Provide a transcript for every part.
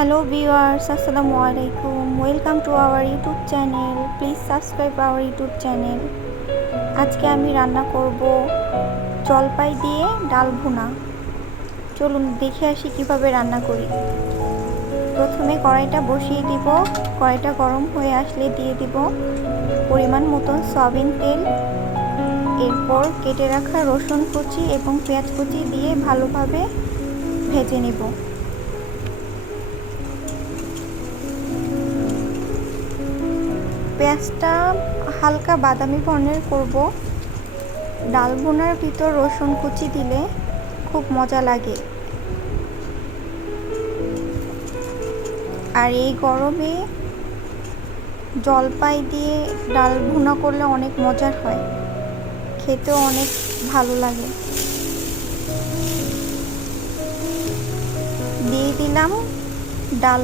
Hello viewers, Assalamualaikum. Welcome to our YouTube channel. Please subscribe our YouTube channel. আজকে আমি রান্না করব জলপাই দিয়ে ডাল ভুনা। চলুন দেখে আসি কিভাবে রান্না করি। প্রথমে কড়াইটা বসিয়ে দিব। কড়াইটা গরম হয়ে আসলে দিয়ে দিব পরিমাণ মতন সয়াবিন তেল। এরপর কেটে রাখা রসুন কুচি এবং পেঁয়াজ কুচি দিয়ে ভালোভাবে ভেজে নেব। পেঁয়াজটা হালকা বাদামি বর্ণের করব। ডাল ভুনার ভিতর রসুন কুচি দিলে খুব মজা লাগে, আর এই গরমে জলপাই দিয়ে ডাল ভুনা করলে অনেক মজার হয়, খেতেও অনেক ভালো লাগে। দিয়ে দিলাম ডাল।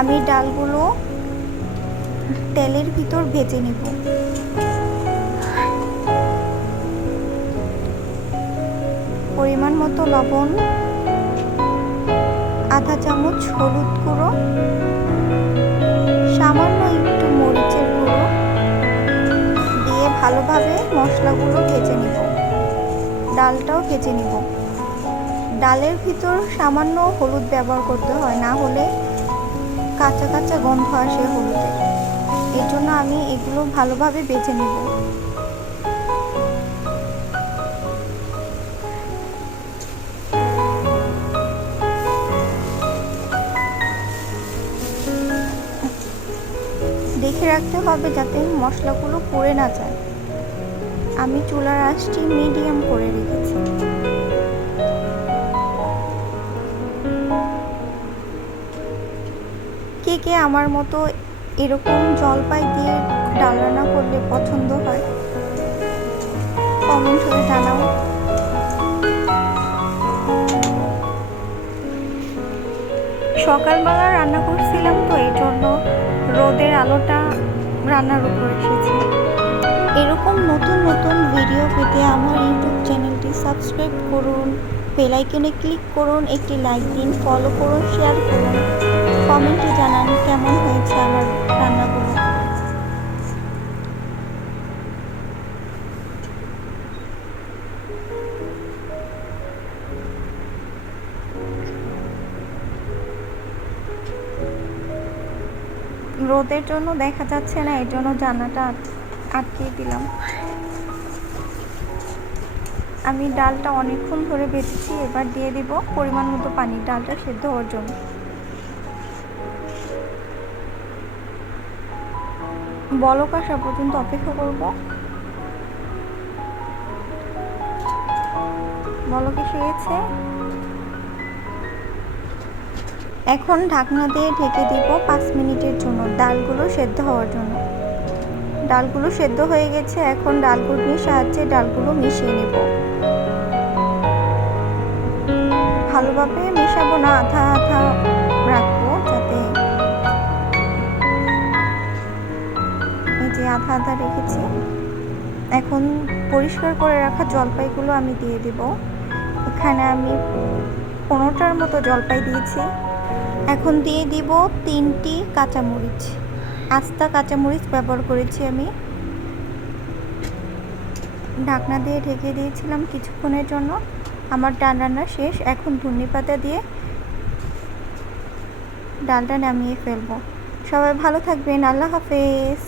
আমি ডালগুলো তেলের ভিতর ভেজে নেব। পরিমাণ মতো লবণ, আধা চামচ হলুদ গুঁড়ো, সামান্য একটু মরিচের গুঁড়ো দিয়ে ভালোভাবে মশলাগুলো ভেজে নেব। ডালটাও ভেজে নেব। ডালের ভিতর সামান্য হলুদ ব্যবহার করতে হয়, না হলে কাঁচা কাঁচা গন্ধ আসে হলুদের। এর জন্য আমি এগুলো ভালোভাবে বেছে নেব। দেখে রাখতে হবে যাতে মশলাগুলো পুড়ে না যায়। আমি চুলার আঁচটি মিডিয়াম করে রেখেছি। কে কে আমার মতো এরকম জলপাই দিয়ে ডাল রান্না করলে পছন্দ হয়, কমেন্ট করে জানাও। সকালবেলা রান্না করছিলাম তো এই জন্য রোদের আলোটা রান্নার উপর এসেছে। এরকম নতুন নতুন ভিডিও পেতে আমার ইউটিউব চ্যানেলটি সাবস্ক্রাইব করুন, বেল আইকনে ক্লিক করুন, একটি লাইক দিন, ফলো করুন, শেয়ার করুন, কমেন্টে জানান কেমন হয়েছে আমার রান্নাগুলো। রোদের জন্য দেখা যাচ্ছে না, এর জন্য জানালাটা আটকিয়ে দিলাম। আমি ডালটা অনেকক্ষণ ধরে ভেজেছি। এবার দিয়ে দিব পরিমাণ মতো পানি ডালটা সেদ্ধ হওয়ার জন্য। বলক আসা পর্যন্ত অপেক্ষা করব। বলক এসে গেছে। এখন ঢাকনা দিয়ে ঢেকে দিব 5 মিনিটের জন্য, ডালগুলো সেদ্ধ হওয়ার জন্য। ডালগুলো সেদ্ধ হয়ে গেছে। এখন ডালগুলোর সাহায্যে ডালগুলো মিশিয়ে নেব। ভালোভাবে মেশাবো না, আধা আধা রাখবো, যাতে এই যে আধা আধা রেখেছি। এখন পরিষ্কার করে রাখা জলপাইগুলো আমি দিয়ে দেব। এখানে আমি 15টার মতো জলপাই দিয়েছি। এখন দিয়ে দিব 3টি কাঁচামরিচ, আস্তা কাঁচামরিচ ব্যবহার করেছি আমি। ঢাকনা দিয়ে ঢেকে দিয়েছিলাম কিছুক্ষণের জন্য। আমার ডাল রান্না শেষ। এখন ধনেপাতা দিয়ে ডালটা নামিয়ে ফেলবো। সবাই ভালো থাকবেন। আল্লাহ হাফেজ।